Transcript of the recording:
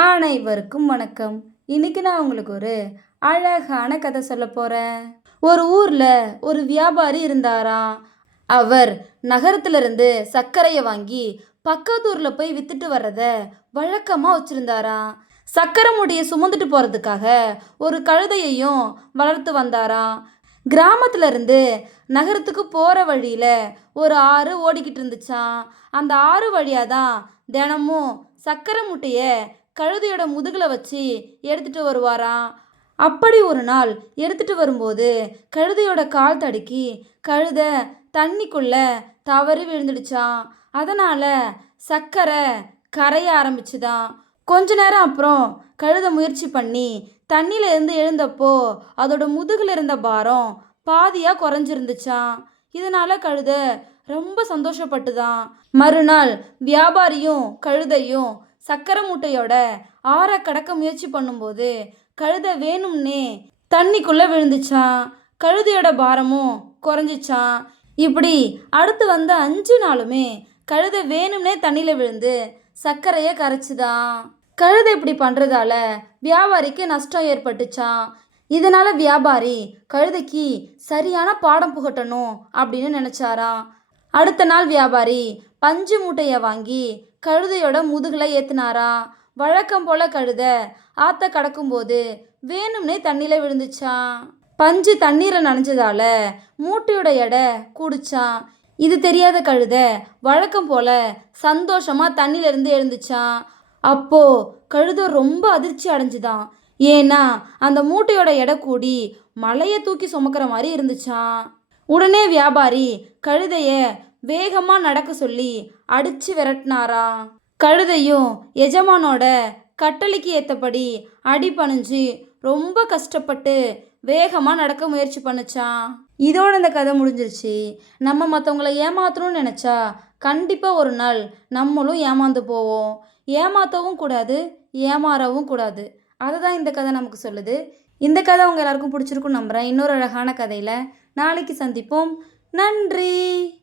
அனைவருக்கும் வணக்கம். இன்னைக்கு நான் உங்களுக்கு ஒரு அழகான கதை சொல்ல போகிறேன் ஒரு ஊரில் ஒரு வியாபாரி இருந்தாராம். அவர் நகரத்திலிருந்து சர்க்கரையை வாங்கி பக்கத்தூரில் போய் வித்துட்டு வர்றத வழக்கமாக வச்சுருந்தாராம். சக்கரை மூட்டையை சுமந்துட்டு போகிறதுக்காக ஒரு கழுதையையும் வளர்த்து வந்தாராம். கிராமத்துல இருந்து நகரத்துக்கு போகிற வழியில் ஒரு ஆறு ஓடிக்கிட்டு இருந்துச்சாம். அந்த ஆறு வழியாக தான் தினமும் சக்கரை மூட்டையை கழுதையோட முதுகில் வச்சு எடுத்துகிட்டு வருவாராம் அப்படி ஒரு நாள் எடுத்துகிட்டு வரும்போது கழுதையோட கால் தடுக்கி கழுதை தண்ணிக்குள்ளே தவறி விழுந்துடுச்சான் அதனால் சக்கரை கரைய ஆரம்பிச்சுதான். கொஞ்ச நேரம் அப்புறம் கழுதை முயற்சி பண்ணி தண்ணியில இருந்து எழுந்தப்போ அதோட முதுகில் இருந்த பாரம் பாதியாக குறைஞ்சிருந்துச்சாம். இதனால் கழுதை ரொம்ப சந்தோஷப்பட்டுதான். மறுநாள் வியாபாரியும் கழுதையும் சக்கரை மூட்டையோட ஆற கடக்க முயற்சி பண்ணும்போது கழுதை வேணும்னே தண்ணிக்குள்ளே விழுந்துச்சான் கழுதையோட பாரமும் குறைஞ்சிச்சான் இப்படி அடுத்து வந்த அஞ்சு நாளுமே கழுதை வேணும்னே தண்ணியில் விழுந்து சர்க்கரையை கரைச்சிதான். கழுதை இப்படி பண்ணுறதால வியாபாரிக்கு நஷ்டம் ஏற்பட்டுச்சான் இதனால் வியாபாரி கழுதைக்கு சரியான பாடம் புகட்டணும் அப்படின்னு நினச்சாராம். அடுத்த நாள் வியாபாரி பஞ்சு மூட்டையை வாங்கி கழுதையோட முதுகில் ஏற்றுனாராம் வழக்கம் போல கழுதை ஆத்த கடக்கும்போது வேணும்னே தண்ணியில் விழுந்துச்சான் பஞ்சு தண்ணீரை நனைஞ்சதால மூட்டையோட எடை கூடுச்சான் இது தெரியாத கழுதை வழக்கம் போல சந்தோஷமாக தண்ணியிலேருந்து எழுந்துச்சான் அப்போ கழுதை ரொம்ப அதிர்ச்சி அடைஞ்சுதான். ஏன்னா அந்த மூட்டையோட எடை கூடி மலையை தூக்கி சுமக்கிற மாதிரி இருந்துச்சான் உடனே வியாபாரி கழுதையை வேகமாக நடக்க சொல்லி அடிச்சு விரட்டினாரா? கழுதையும் எஜமானோட கட்டளைக்கு ஏற்றபடி அடி பணிஞ்சு ரொம்ப கஷ்டப்பட்டு வேகமாக நடக்க முயற்சி பண்ணுச்சான் இதோட இந்த கதை முடிஞ்சிருச்சு. நம்ம மற்றவங்கள ஏமாத்தணும்னு நினச்சா கண்டிப்பாக ஒரு நாள் நம்மளும் ஏமாந்து போவோம். ஏமாற்றவும் கூடாது ஏமாறவும் கூடாது. அதை தான் இந்த கதை நமக்கு சொல்லுது. இந்த கதை உங்கள் எல்லாருக்கும் பிடிச்சிருக்குன்னு நம்புகிறேன் இன்னொரு அழகான கதையில் நாளைக்கு சந்திப்போம். நன்றி!